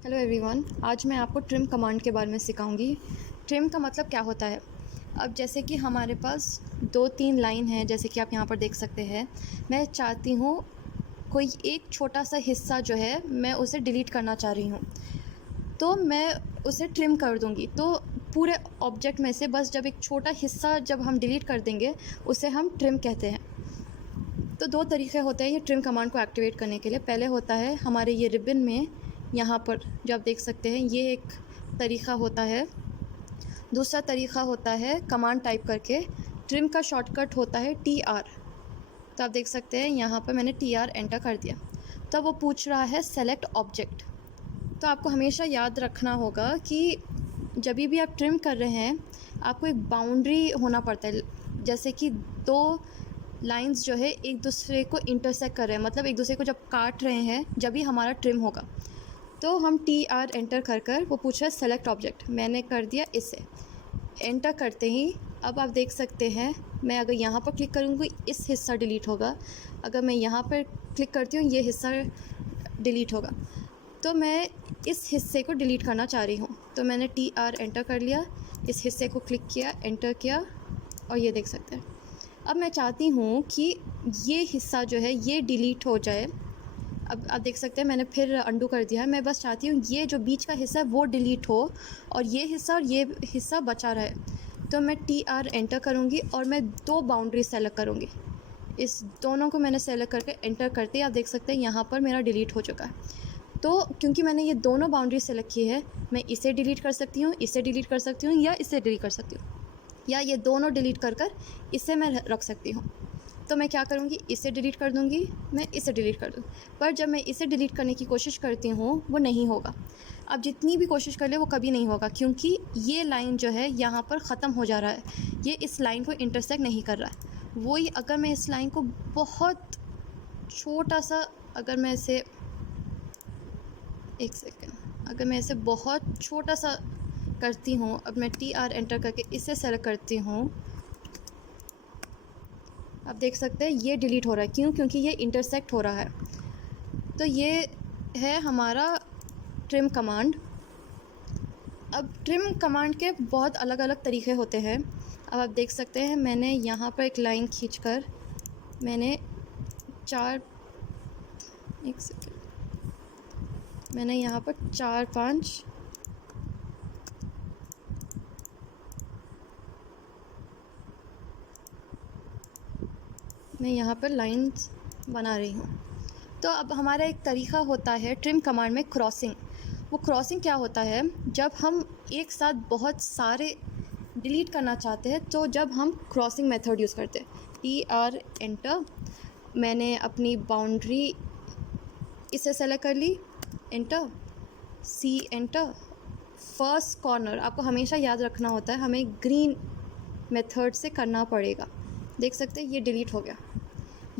Hello everyone, आज मैं आपको ट्रिम कमांड के बारे में सिखाऊंगी। ट्रिम का मतलब क्या होता है। अब जैसे कि हमारे पास 2-3 लाइन है, जैसे कि आप यहाँ पर देख सकते हैं। मैं चाहती हूँ कोई एक छोटा सा हिस्सा जो है मैं उसे डिलीट करना चाह रही हूँ, तो मैं उसे ट्रिम कर दूँगी। तो पूरे ऑब्जेक्ट में से बस जब एक छोटा हिस्सा जब हम डिलीट कर देंगे उसे हम ट्रिम कहते हैं। तो 2 तरीक़े होते हैं ये ट्रिम कमांड को एक्टिवेट करने के लिए। पहले होता है हमारे ये रिबन में, यहाँ पर जो आप देख सकते हैं, ये एक तरीक़ा होता है। दूसरा तरीक़ा होता है कमांड टाइप करके। ट्रिम का शॉर्टकट होता है TR। तो आप देख सकते हैं यहाँ पर मैंने TR एंटर कर दिया। तो वो पूछ रहा है सेलेक्ट ऑब्जेक्ट। तो आपको हमेशा याद रखना होगा कि जब भी आप ट्रिम कर रहे हैं आपको एक बाउंड्री होना पड़ता है। जैसे कि 2 लाइंस जो है एक दूसरे को इंटरसेक्ट कर रहे हैं, मतलब एक दूसरे को जब काट रहे हैं, जब भी हमारा ट्रिम होगा। तो हम TR एंटर कर वो पूछ रहा है सेलेक्ट ऑब्जेक्ट। मैंने कर दिया इसे। एंटर करते ही अब आप देख सकते हैं, मैं अगर यहाँ पर क्लिक करूँगी इस हिस्सा डिलीट होगा, अगर मैं यहाँ पर क्लिक करती हूँ ये हिस्सा डिलीट होगा। तो मैं इस हिस्से को डिलीट करना चाह रही हूँ, तो मैंने TR एंटर कर लिया, इस हिस्से को क्लिक किया, एंटर किया, और ये देख सकते हैं। अब मैं चाहती हूँ कि ये हिस्सा जो है ये डिलीट हो जाए। अब आप देख सकते हैं मैंने फिर अंडू कर दिया है। मैं बस चाहती हूँ ये जो बीच का हिस्सा है वो डिलीट हो और ये हिस्सा बचा रहे। तो मैं TR एंटर करूँगी और मैं 2 बाउंड्री सेलेक्ट करूँगी। इस दोनों को मैंने सेलेक्ट करके एंटर करते ही आप देख सकते हैं यहाँ पर मेरा डिलीट हो चुका है। तो क्योंकि मैंने ये दोनों बाउंड्री सेलेक्ट की है, मैं इसे डिलीट कर सकती हूँ, इसे डिलीट कर सकती हूँ, या इसे डिलीट कर सकती हूँ, या ये दोनों डिलीट कर इसे मैं रख सकती हूँ। तो मैं क्या करूँगी, इसे डिलीट कर दूँगी, मैं इसे डिलीट कर दूँ। पर जब मैं इसे डिलीट करने की कोशिश करती हूँ वो नहीं होगा। अब जितनी भी कोशिश कर ले वो कभी नहीं होगा, क्योंकि ये लाइन जो है यहाँ पर ख़त्म हो जा रहा है, ये इस लाइन को इंटरसेक्ट नहीं कर रहा है। वही अगर मैं इस लाइन को बहुत छोटा सा, अगर मैं इसे एक सेकेंड, अगर मैं इसे बहुत छोटा सा करती हूँ, अब मैं TR एंटर करके इसे सेलेक्ट करती हूँ, आप देख सकते हैं ये डिलीट हो रहा है। क्यों? क्योंकि ये इंटरसेक्ट हो रहा है। तो ये है हमारा ट्रिम कमांड। अब ट्रिम कमांड के बहुत अलग अलग तरीके होते हैं। अब आप देख सकते हैं मैंने यहाँ पर एक लाइन खींचकर मैंने मैंने यहाँ पर 4-5 मैं यहाँ पर लाइंस बना रही हूँ। तो अब हमारा एक तरीक़ा होता है ट्रिम कमांड में क्रॉसिंग। वो क्रॉसिंग क्या होता है, जब हम एक साथ बहुत सारे डिलीट करना चाहते हैं तो जब हम क्रॉसिंग मेथड यूज़ करते हैं। TR एंटर, मैंने अपनी बाउंड्री इसे सेलेक्ट कर ली, enter, C enter, first corner आपको हमेशा याद रखना होता है, हमें ग्रीन मेथड से करना पड़ेगा। देख सकते हैं ये डिलीट हो गया।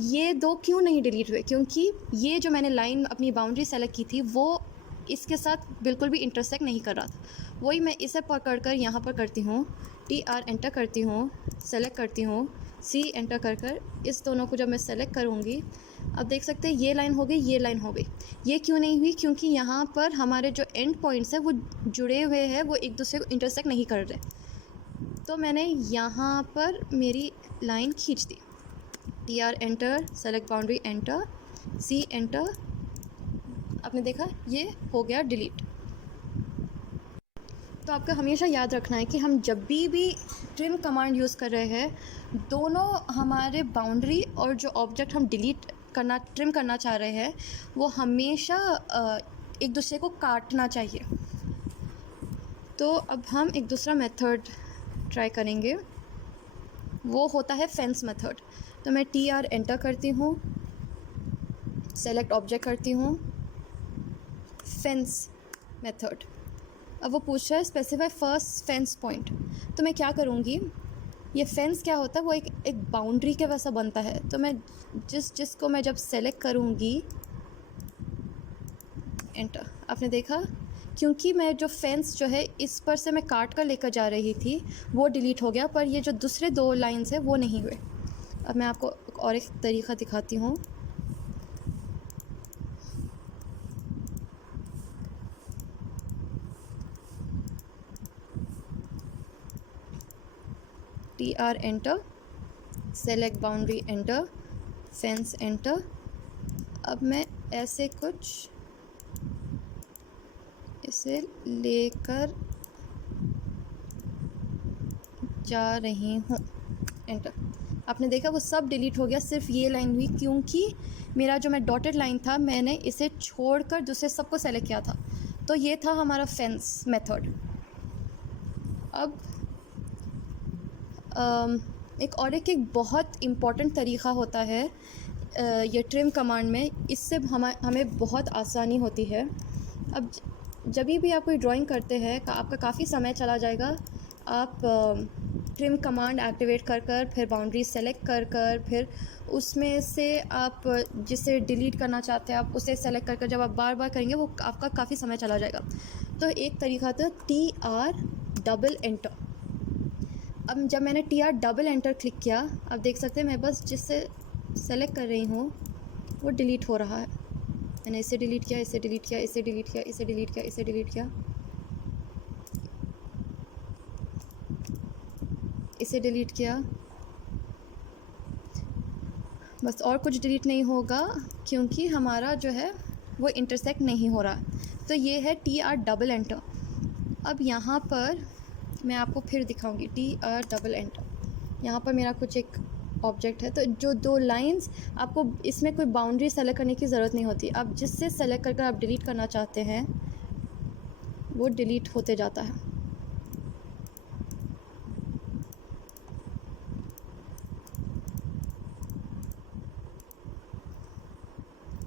ये 2 क्यों नहीं डिलीट हुए? क्योंकि ये जो मैंने लाइन अपनी बाउंड्री सेलेक्ट की थी वो इसके साथ बिल्कुल भी इंटरसेक्ट नहीं कर रहा था। वही मैं इसे पकड़कर यहाँ पर करती हूँ, TR एंटर करती हूँ, सेलेक्ट करती हूँ, C एंटर कर इस दोनों को जब मैं सेलेक्ट करूँगी, अब देख सकते हैं ये लाइन हो गई, ये लाइन हो गई। ये क्यों नहीं हुई? क्योंकि यहाँ पर हमारे जो एंड पॉइंट्स हैं वो जुड़े हुए हैं, वो एक दूसरे को इंटरसेक्ट नहीं कर रहे। तो मैंने यहाँ पर मेरी लाइन खींच दी, TR enter, select boundary enter, C enter, आपने देखा ये हो गया डिलीट। तो आपको हमेशा याद रखना है कि हम जब भी ट्रिम कमांड यूज़ कर रहे हैं, दोनों हमारे बाउंड्री और जो ऑब्जेक्ट हम ट्रिम करना चाह रहे हैं वो हमेशा एक दूसरे को काटना चाहिए। तो अब हम एक दूसरा मेथड ट्राई करेंगे, वो होता है फेंस मेथड। तो मैं TR एंटर करती हूँ, सेलेक्ट ऑब्जेक्ट करती हूँ, फेंस मेथड। अब वो पूछ रहा है स्पेसिफाई फर्स्ट फेंस पॉइंट। तो मैं क्या करूँगी, ये फेंस क्या होता है, वो एक बाउंड्री के वैसा बनता है। तो मैं जिसको मैं जब सेलेक्ट करूँगी, एंटर, आपने देखा, क्योंकि मैं जो फेंस जो है इस पर से मैं काट कर लेकर जा रही थी वो डिलीट हो गया, पर ये जो दूसरे 2 लाइन्स हैं वो नहीं हुए। अब मैं आपको और एक तरीक़ा दिखाती हूँ। TR enter, select boundary enter, fence enter. अब मैं ऐसे कुछ इसे लेकर जा रही हूँ, एंटर। आपने देखा वो सब डिलीट हो गया, सिर्फ ये लाइन हुई क्योंकि मेरा जो मैं डॉटेड लाइन था मैंने इसे छोड़कर दूसरे सबको सेलेक्ट किया था। तो ये था हमारा फेंस मेथड। अब एक बहुत इम्पॉर्टेंट तरीक़ा होता है ये ट्रिम कमांड में, इससे हमें बहुत आसानी होती है। अब जब भी आप कोई ड्राइंग करते हैं आपका काफ़ी समय चला जाएगा, आप ट्रिम कमांड एक्टिवेट कर फिर बाउंड्री सेलेक्ट कर फिर उसमें से आप जिसे डिलीट करना चाहते हैं आप उसे सेलेक्ट कर जब आप बार बार करेंगे वो आपका काफ़ी समय चला जाएगा। तो एक तरीका था TR डबल एंटर। अब जब मैंने TR डबल एंटर क्लिक किया, आप देख सकते हैं मैं बस जिससे सेलेक्ट कर रही हूँ वो डिलीट हो रहा है। मैंने इसे डिलीट किया, इसे डिलीट किया, इसे डिलीट किया, इसे डिलीट किया, इसे डिलीट किया, इसे डिलीट किया, बस और कुछ डिलीट नहीं होगा क्योंकि हमारा जो है वो इंटरसेक्ट नहीं हो रहा। तो ये है TR डबल एंटर। अब यहाँ पर मैं आपको फिर दिखाऊंगी TR डबल एंटर। यहाँ पर मेरा कुछ एक ऑब्जेक्ट है, तो जो दो लाइंस, आपको इसमें कोई बाउंड्री सेलेक्ट करने की ज़रूरत नहीं होती। आप जिससे सेलेक्ट करके आप डिलीट करना चाहते हैं वो डिलीट होते जाता है।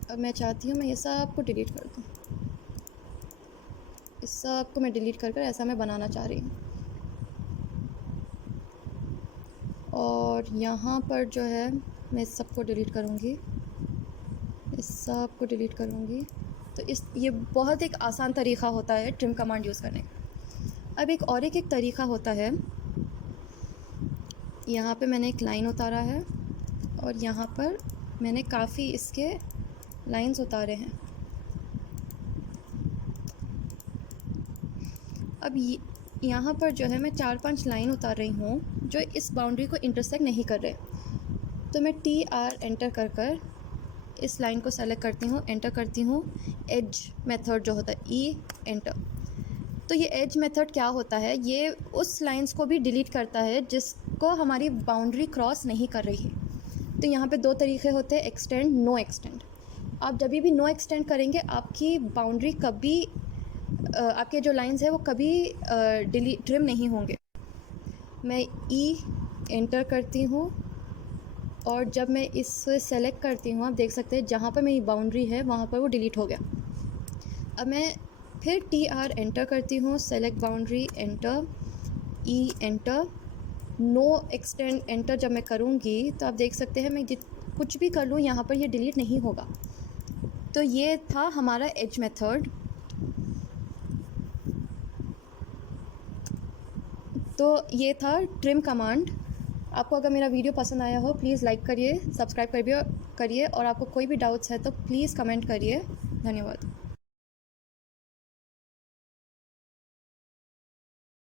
अब मैं चाहती हूँ मैं ये सब को डिलीट कर दूँ, इस सब को मैं डिलीट कर ऐसा मैं बनाना चाह रही हूँ। और यहाँ पर जो है मैं इस सब को डिलीट करूँगी, इस सब को डिलीट करूँगी। तो ये बहुत एक आसान तरीक़ा होता है ट्रिम कमांड यूज़ करने का। अब एक तरीक़ा होता है, यहाँ पे मैंने एक लाइन उतारा है और यहाँ पर मैंने काफ़ी इसके लाइंस उतारे हैं। अब यहाँ पर जो है मैं 4-5 लाइन उतार रही हूँ जो इस बाउंड्री को इंटरसेक्ट नहीं कर रहे। तो मैं TR एंटर कर इस लाइन को सेलेक्ट करती हूँ, एंटर करती हूँ, एज मेथड जो होता है E एंटर। तो ये एज मेथड क्या होता है, ये उस लाइंस को भी डिलीट करता है जिसको हमारी बाउंड्री क्रॉस नहीं कर रही है। तो यहाँ पे दो तरीके होते हैं, एक्सटेंड, नो एक्सटेंड। आप जब भी नो एक्सटेंड करेंगे आपकी बाउंड्री कभी आपके जो लाइंस है वो कभी ट्रिम नहीं होंगे। मैं E एंटर करती हूँ और जब मैं इसे सेलेक्ट करती हूँ आप देख सकते हैं जहाँ पर मेरी बाउंड्री है वहाँ पर वो डिलीट हो गया। अब मैं फिर TR एंटर करती हूँ, select boundary enter, E enter, no extend enter जब मैं करूँगी तो आप देख सकते हैं मैं कुछ भी कर लूँ यहाँ पर ये डिलीट नहीं होगा। तो ये था हमारा एज मेथड। तो ये था ट्रिम कमांड। आपको अगर मेरा वीडियो पसंद आया हो प्लीज़ लाइक करिए, सब्सक्राइब करिए और आपको कोई भी डाउट्स है तो प्लीज़ कमेंट करिए। धन्यवाद।